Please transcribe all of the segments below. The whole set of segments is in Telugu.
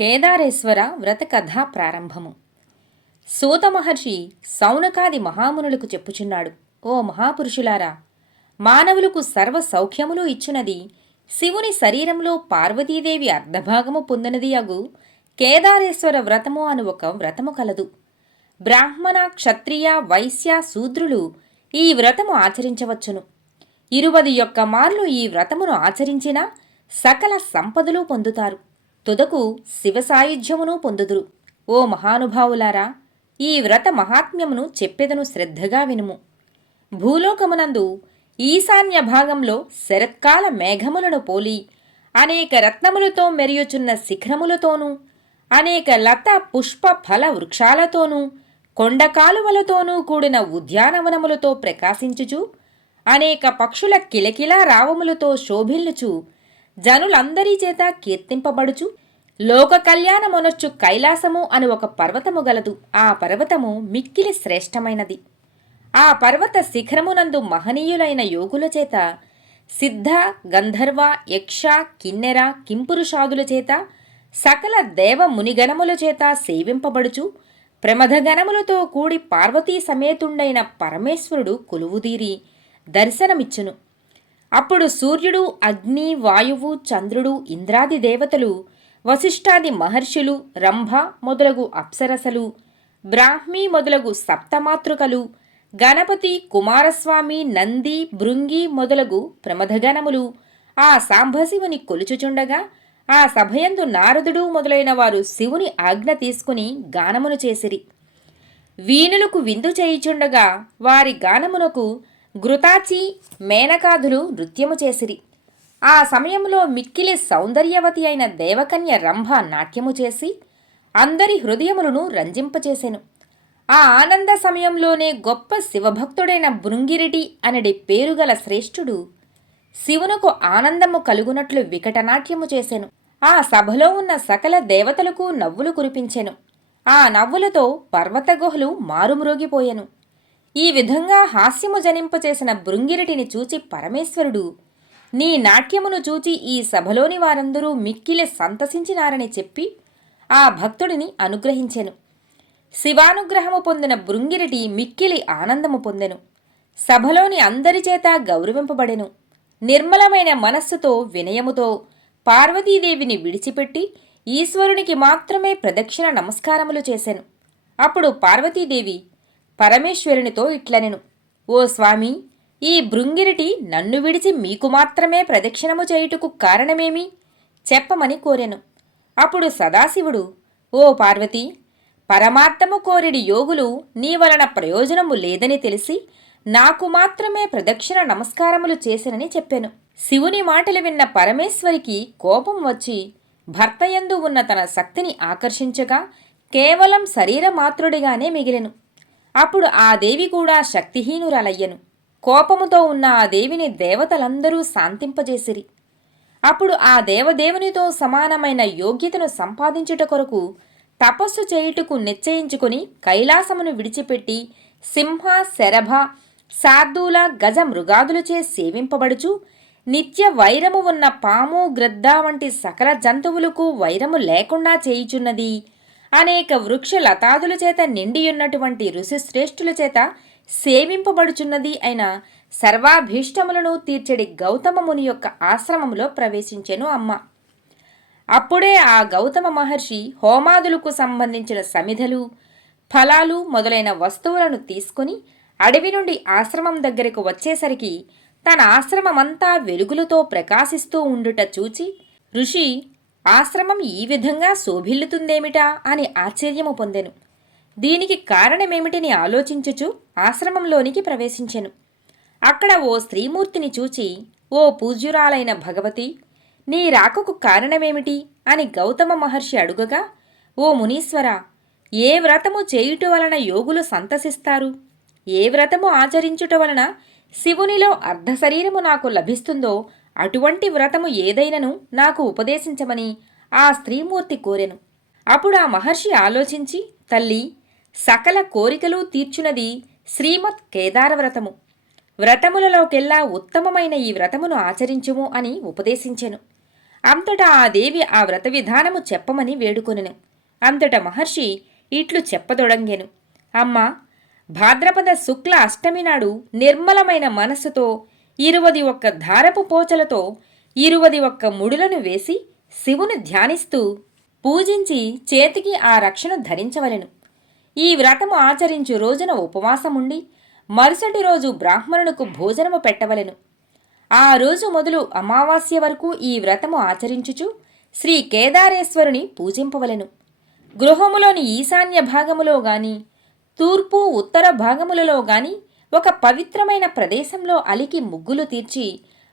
కేదారేశ్వర వ్రత కథా ప్రారంభము. సూత మహర్షి సౌనకాది మహామునులకు చెప్పుచున్నాడు. ఓ మహాపురుషులారా, మానవులకు సర్వ సౌఖ్యములు ఇచ్చునది శివుని శరీరంలో పార్వతీదేవి అర్ధభాగము పొందినది అగు కేదారేశ్వర వ్రతము అను ఒక వ్రతము కలదు. బ్రాహ్మణ, క్షత్రియ, వైశ్య, శూద్రులు ఈ వ్రతము ఆచరించవచ్చును. 21 మార్లు ఈ వ్రతమును ఆచరించిన సకల సంపదలు పొందుతారు. తుదకు శివసాయుధ్యమును పొందుదురు. ఓ మహానుభావులారా, ఈ వ్రత మహాత్మ్యమును చెప్పెదను, శ్రద్ధగా వినుము. భూలోకమునందు ఈశాన్య భాగంలో శరత్కాల మేఘములను పోలి అనేక రత్నములతో మెరియుచున్న శిఖరములతోనూ, అనేక లత పుష్ప ఫల వృక్షాలతోనూ, కొండకాలువలతోనూ కూడిన ఉద్యానవనములతో ప్రకాశించుచు, అనేక పక్షుల కిలకిలా రావములతో శోభిల్లుచు, జనులందరి చేత కీర్తింపబడుచు, లోక కళ్యాణమునొచ్చు కైలాసము అని ఒక పర్వతము గలదు. ఆ పర్వతము మిక్కిలి శ్రేష్టమైనది. ఆ పర్వత శిఖరమునందు మహనీయులైన యోగుల చేత, సిద్ధ, గంధర్వ, యక్ష, కిన్నెర, కింపురుషాదుల చేత, సకల దేవ మునిగణముల చేత సేవింపబడుచు, ప్రమథగణములతో కూడి పార్వతీ సమేతుండైన పరమేశ్వరుడు కొలువుదీరి దర్శనమిచ్చును. అప్పుడు సూర్యుడు, అగ్ని, వాయువు, చంద్రుడు, ఇంద్రాది దేవతలు, వశిష్ఠాది మహర్షులు, రంభ మొదలగు అప్సరసలు, బ్రాహ్మీ మొదలగు సప్తమాతృకలు, గణపతి, కుమారస్వామి, నంది, భృంగి మొదలగు ప్రమథగణములు ఆ సాంబశివుని కొలుచుచుండగా, ఆ సభయందు నారదుడు మొదలైన వారు శివుని ఆజ్ఞ తీసుకుని గానమును చేసిరి. వీణులకు విందు చేయుచుండగా వారి గానమునకు ఘృతాచి, మేనకాదులు నృత్యము చేసిరి. ఆ సమయంలో మిక్కిలి సౌందర్యవతి అయిన దేవకన్య రంభ నాట్యము చేసి అందరి హృదయములను రంజింపచేసెను. ఆ ఆనంద సమయంలోనే గొప్ప శివభక్తుడైన భృంగిరెడ్డి అనడి పేరుగల శ్రేష్ఠుడు శివునకు ఆనందము కలుగునట్లు వికటనాట్యము చేసెను. ఆ సభలో ఉన్న సకల దేవతలకు నవ్వులు కురిపించెను. ఆ నవ్వులతో పర్వతగుహలు మారుమ్రోగిపోయెను. ఈ విధంగా హాస్యము జనింపచేసిన భృంగిరెడ్డిని చూచి పరమేశ్వరుడు, నీ నాట్యమును చూచి ఈ సభలోని వారందరూ మిక్కిలి సంతసించినారని చెప్పి ఆ భక్తుడిని అనుగ్రహించెను. శివానుగ్రహము పొందిన భృంగిరెడ్డి మిక్కిలి ఆనందము పొందెను. సభలోని అందరి చేత గౌరవింపబడెను. నిర్మలమైన మనస్సుతో, వినయముతో పార్వతీదేవిని విడిచిపెట్టి ఈశ్వరునికి మాత్రమే ప్రదక్షిణ నమస్కారములు చేసెను. అప్పుడు పార్వతీదేవి పరమేశ్వరునితో ఇట్లనెను, ఓ స్వామి, ఈ భృంగిరెడ్డి నన్ను విడిచి మీకు మాత్రమే ప్రదక్షిణము చేయుటకు కారణమేమి చెప్పమని కోరెను. అప్పుడు సదాశివుడు, ఓ పార్వతి, పరమార్థము కోరిడి యోగులు నీ వలన ప్రయోజనము లేదని తెలిసి నాకు మాత్రమే ప్రదక్షిణ నమస్కారములు చేసినని చెప్పెను. శివుని మాటలు విన్న పరమేశ్వరికి కోపం వచ్చి భర్తయందు ఉన్న తన శక్తిని ఆకర్షించగా కేవలం శరీరమాత్రుడిగానే మిగిలెను. అప్పుడు ఆ దేవి కూడా శక్తిహీనురాలయ్యను. కోపముతో ఉన్న ఆ దేవిని దేవతలందరూ శాంతింపజేసిరి. అప్పుడు ఆ దేవదేవునితో సమానమైన యోగ్యతను సంపాదించుట కొరకు తపస్సు చేయుటకు నిశ్చయించుకుని కైలాసమును విడిచిపెట్టి సింహ, శరభ, శార్దూల, గజ మృగాదులచే సేవింపబడుచు, నిత్య వైరము ఉన్న పాము, గ్రద్ద వంటి సకల జంతువులకు వైరము లేకుండా చేయుచున్నది, అనేక వృక్ష లతాదుల చేత నిండియున్నటువంటి ఋషిశ్రేష్ఠుల చేత సేవింపబడుచున్నది అయిన సర్వాభీష్టములను తీర్చడి గౌతమ ముని యొక్క ఆశ్రమములో ప్రవేశించెను అమ్మ. అప్పుడే ఆ గౌతమ మహర్షి హోమాదులకు సంబంధించిన సమిధలు, ఫలాలు మొదలైన వస్తువులను తీసుకుని అడవి నుండి ఆశ్రమం దగ్గరకు వచ్చేసరికి తన ఆశ్రమమంతా వెలుగులతో ప్రకాశిస్తూ ఉండుట చూచి ఋషి, ఆశ్రమం ఈ విధంగా శోభిల్లుతుందేమిటా అని ఆశ్చర్యము పొందెను. దీనికి కారణమేమిటిని ఆలోచించుచు ఆశ్రమంలోనికి ప్రవేశించెను. అక్కడ ఓ స్త్రీమూర్తిని చూచి, ఓ పూజ్యురాలైన భగవతి, నీ రాకకు కారణమేమిటి అని గౌతమ మహర్షి అడుగగా, ఓ మునీశ్వర, ఏ వ్రతము చేయుట వలన యోగులు సంతసిస్తారు, ఏ వ్రతము ఆచరించుట వలన శివునిలో అర్ధశరీరము నాకు లభిస్తుందో అటువంటి వ్రతము ఏదైనను నాకు ఉపదేశించమని ఆ స్త్రీమూర్తి కోరెను. అప్పుడు ఆ మహర్షి ఆలోచించి, తల్లి, సకల కోరికలు తీర్చునది శ్రీమత్ కేదార వ్రతము. వ్రతములలోకెల్లా ఉత్తమమైన ఈ వ్రతమును ఆచరించుము అని ఉపదేశించెను. అంతటా ఆ దేవి ఆ వ్రత విధానము చెప్పమని వేడుకొనెను. అంతట మహర్షి ఇట్లు చెప్పదొడంగెను. అమ్మా, భాద్రపద శుక్ల అష్టమి నాడు నిర్మలమైన మనస్సుతో 21 ధారపు పోచలతో 21 ముడులను వేసి శివుని ధ్యానిస్తూ పూజించి చేతికి ఆ రక్షను ధరించవలెను. ఈ వ్రతము ఆచరించు రోజున ఉపవాసముండి మరుసటి రోజు బ్రాహ్మణునకు భోజనము పెట్టవలెను. ఆ రోజు మొదలు అమావాస్య వరకు ఈ వ్రతము ఆచరించుచు శ్రీ కేదారేశ్వరుని పూజింపవలెను. గృహములోని ఈశాన్య భాగములో గాని తూర్పు ఉత్తర భాగములలో గాని ఒక పవిత్రమైన ప్రదేశంలో అలికి ముగ్గులు తీర్చి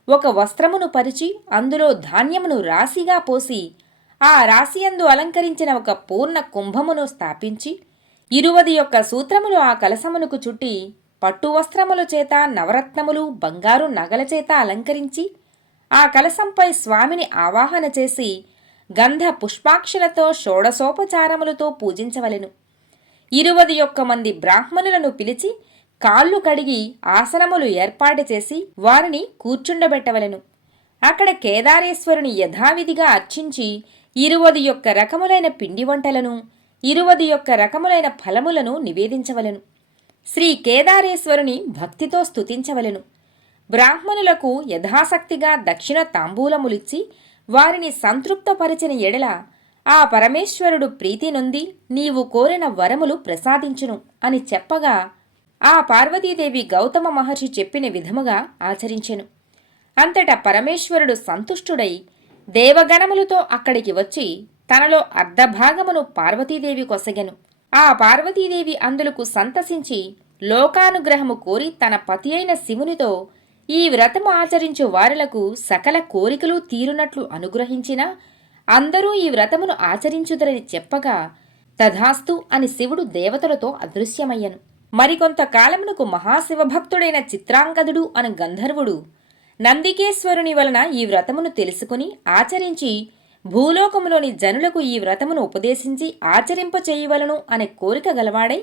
ఒక వస్త్రమును పరిచి అందులో ధాన్యమును రాశిగా పోసి ఆ రాశియందు అలంకరించిన ఒక పూర్ణ కుంభమును స్థాపించి 21 సూత్రములు ఆ కలసమునకు చుట్టి పట్టు వస్త్రముల చేత నవరత్నములు బంగారు నగల చేత అలంకరించి ఆ కలసంపై స్వామిని ఆవాహన చేసి గంధ పుష్పాక్షలతో షోడశోపచారములతో పూజించవలెను. 21 మంది బ్రాహ్మణులను పిలిచి కాళ్ళు కడిగి ఆసనములు ఏర్పాటు చేసి వారిని కూర్చుండబెట్టవలెను. అక్కడ కేదారేశ్వరుని యథావిధిగా అర్చించి 21 రకములైన పిండి వంటలను 21 రకములైన ఫలములను నివేదించవలెను. శ్రీ కేదారేశ్వరుని భక్తితో స్తుతించవలెను. బ్రాహ్మణులకు యథాశక్తిగా దక్షిణ తాంబూలములిచ్చి వారిని సంతృప్తపరిచిన ఎడల ఆ పరమేశ్వరుడు ప్రీతి నొంది నీవు కోరిన వరములు ప్రసాదించును అని చెప్పగా ఆ పార్వతీదేవి గౌతమ మహర్షి చెప్పిన విధముగా ఆచరించెను. అంతటా పరమేశ్వరుడు సంతుష్టుడై దేవగణములతో అక్కడికి వచ్చి తనలో అర్ధభాగమును పార్వతీదేవి కొసగెను. ఆ పార్వతీదేవి అందులకు సంతసించి లోకానుగ్రహము కోరి తన పతి అయిన శివునితో ఈ వ్రతము ఆచరించు వారులకు సకల కోరికలు తీరునట్లు అనుగ్రహించినా అందరూ ఈ వ్రతమును ఆచరించుదరని చెప్పగా తథాస్తు అని శివుడు దేవతలతో అదృశ్యమయ్యను. మరికొంత కాలమునకు మహాశివభక్తుడైన చిత్రాంగదుడు అను గంధర్వుడు నందికేశ్వరుని వలన ఈ వ్రతమును తెలుసుకుని ఆచరించి భూలోకములోని జనులకు ఈ వ్రతమును ఉపదేశించి ఆచరింపచేయవలను అనే కోరిక గలవాడై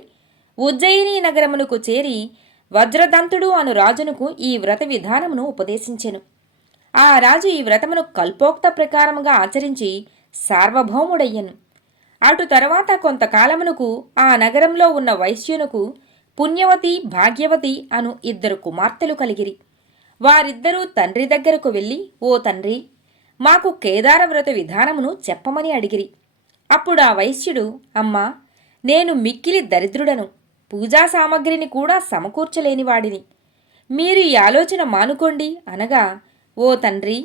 ఉజ్జయిని నగరమునకు చేరి వజ్రదంతుడు అను రాజునకు ఈ వ్రత విధానమును ఉపదేశించెను. ఆ రాజు ఈ వ్రతమును కల్పోక్త ప్రకారముగా ఆచరించి సార్వభౌముడయ్యను. అటు తరువాత కొంతకాలమునకు ఆ నగరంలో ఉన్న వైశ్యునకు పుణ్యవతి భాగ్యవతి అను 2 కుమార్తెలు కలిగిరి. వారిద్దరూ తండ్రి దగ్గరకు వెళ్ళి, ఓ తండ్రి, మాకు కేదార వ్రత విధానమును చెప్పమని అడిగిరి. అప్పుడు ఆ వైశ్యుడు, అమ్మా, నేను మిక్కిలి దరిద్రుడను, పూజా సామగ్రిని కూడా సమకూర్చలేనివాడిని. మీరు ఈ ఆలోచన మానుకోండి అనగా, ఓ తండ్రి,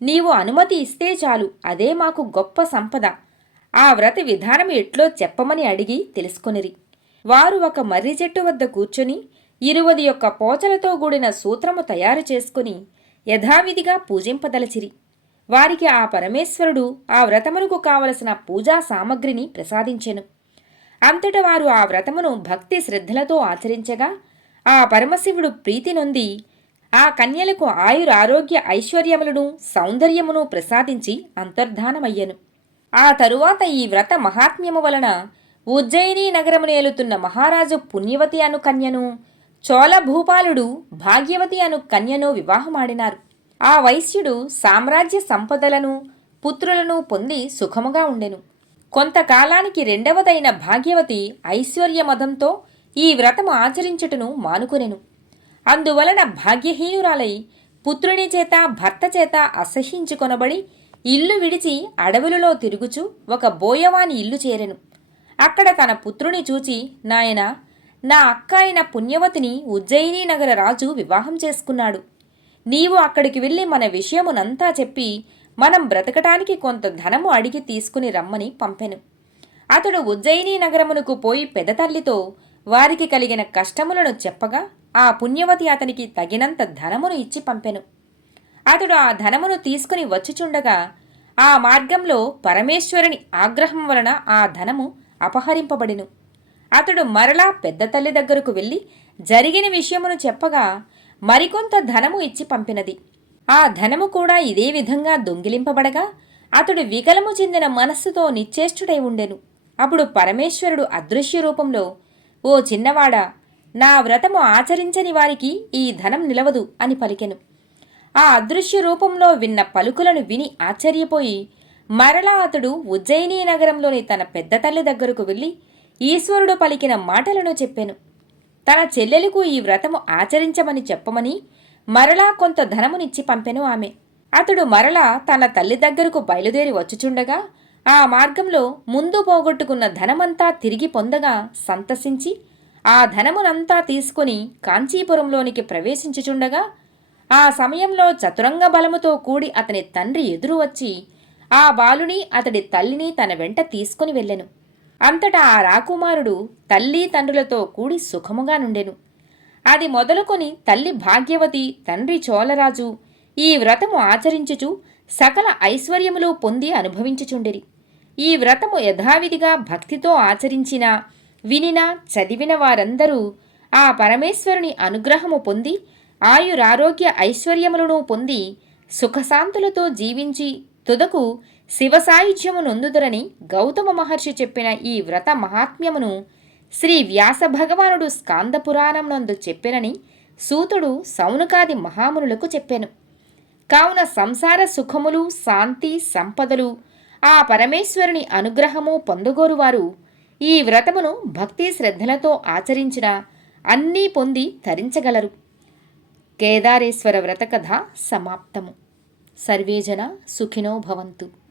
నీవు అనుమతి ఇస్తే చాలు, అదే మాకు గొప్ప సంపద. ఆ వ్రత విధానం ఎట్లో చెప్పమని అడిగి తెలుసుకొనిరి. వారు ఒక మర్రి చెట్టు వద్ద కూర్చొని 21 పోచలతో కూడిన సూత్రము తయారు చేసుకుని యథావిధిగా పూజింపదలచిరి. వారికి ఆ పరమేశ్వరుడు ఆ వ్రతమునకు కావలసిన పూజా సామగ్రిని ప్రసాదించెను. అంతట వారు ఆ వ్రతమును భక్తి శ్రద్ధలతో ఆచరించగా ఆ పరమశివుడు ప్రీతి నొంది ఆ కన్యలకు ఆయురారోగ్య ఐశ్వర్యములను సౌందర్యమును ప్రసాదించి అంతర్ధానమయ్యను. ఆ తరువాత ఈ వ్రత మహాత్మ్యము వలన ఉజ్జయిని నగరమును ఏలుతున్న మహారాజు పుణ్యవతి అను కన్యను, చోళ భూపాలుడు భాగ్యవతి అను కన్యను వివాహమాడినారు. ఆ వైశ్యుడు సామ్రాజ్య సంపదలను పుత్రులను పొంది సుఖముగా ఉండెను. కొంతకాలానికి రెండవదైన భాగ్యవతి ఐశ్వర్యమదంతో ఈ వ్రతము ఆచరించుటను మానుకొనెను. అందువలన భాగ్యహీనురాలై పుత్రుని చేత భర్త చేత అసహ్యించుకొనబడి ఇల్లు విడిచి అడవులలో తిరుగుచు ఒక బోయవాని ఇల్లు చేరెను. అక్కడ తన పుత్రుని చూచి, నాయనా, నా అక్క అయిన పుణ్యవతిని ఉజ్జయిని నగర రాజు వివాహం చేసుకున్నాడు. నీవు అక్కడికి వెళ్ళి మన విషయమునంతా చెప్పి మనం బ్రతకటానికి కొంత ధనము అడిగి తీసుకుని రమ్మని పంపెను. అతడు ఉజ్జయిని నగరమునకు పోయి పెదతల్లితో వారికి కలిగిన కష్టములను చెప్పగా ఆ పుణ్యవతి అతనికి తగినంత ధనమును ఇచ్చి పంపెను. అతడు ఆ ధనమును తీసుకుని వచ్చుచుండగా ఆ మార్గంలో పరమేశ్వరుని ఆగ్రహం వలన ఆ ధనము అపహరింపబడిను. అతడు మరలా పెద్ద తల్లి దగ్గరకు వెళ్ళి జరిగిన విషయమును చెప్పగా మరికొంత ధనము ఇచ్చి పంపినది. ఆ ధనము కూడా ఇదే విధంగా దొంగిలింపబడగా అతడు వికలము చెందిన మనస్సుతో నిశ్చేష్టుడై ఉండెను. అప్పుడు పరమేశ్వరుడు అదృశ్య రూపంలో, ఓ చిన్నవాడా, నా వ్రతము ఆచరించని వారికి ఈ ధనం నిలవదు అని పలికెను. ఆ అదృశ్య రూపంలో విన్న పలుకులను విని ఆశ్చర్యపోయి మరలా అతడు ఉజ్జయిని నగరంలోని తన పెద్ద తల్లి దగ్గరకు వెళ్ళి ఈశ్వరుడు పలికిన మాటలను చెప్పాను. తన చెల్లెలకు ఈ వ్రతము ఆచరించమని చెప్పమని మరలా కొంత ధనమునిచ్చి పంపెను ఆమె. అతడు మరలా తన తల్లి దగ్గరకు బయలుదేరి వచ్చుచుండగా ఆ మార్గంలో ముందు పోగొట్టుకున్న ధనమంతా తిరిగి పొందగా సంతసించి ఆ ధనమునంతా తీసుకుని కాంచీపురంలోనికి ప్రవేశించుచుండగా ఆ సమయంలో చతురంగ బలముతో కూడి అతని తండ్రి ఎదురు వచ్చి ఆ బాలుని అతడి తల్లిని తన వెంట తీసుకుని వెళ్ళెను. అంతటా ఆ రాకుమారుడు తల్లి తండ్రులతో కూడి సుఖముగా నుండెను. అది మొదలుకొని తల్లి భాగ్యవతి తండ్రి చోళరాజు ఈ వ్రతము ఆచరించుచు సకల ఐశ్వర్యములు పొంది అనుభవించుచుండిరి. ఈ వ్రతము యథావిధిగా భక్తితో ఆచరించిన వినినా చదివిన వారందరూ ఆ పరమేశ్వరుని అనుగ్రహము పొంది ఆయురారోగ్య ఐశ్వర్యములను పొంది సుఖశాంతులతో జీవించి తుదకు శివసాయుధ్యము నొందుదురని గౌతమ మహర్షి చెప్పిన ఈ వ్రత మహాత్మ్యమును శ్రీ వ్యాస భగవానుడు స్కాందపురాణం నందు చెప్పెనని సూతుడు సౌనకాది మహామునులకు చెప్పెను. కావున సంసార సుఖములు శాంతి సంపదలు ఆ పరమేశ్వరుని అనుగ్రహము పొందగోరువారు ఈ వ్రతమును భక్తి శ్రద్ధలతో ఆచరించిన అన్నీ పొంది తరించగలరు. కేదారేశ్వర వ్రతకథ సమాప్తము. సర్వే జనా సుఖినో భవంతు.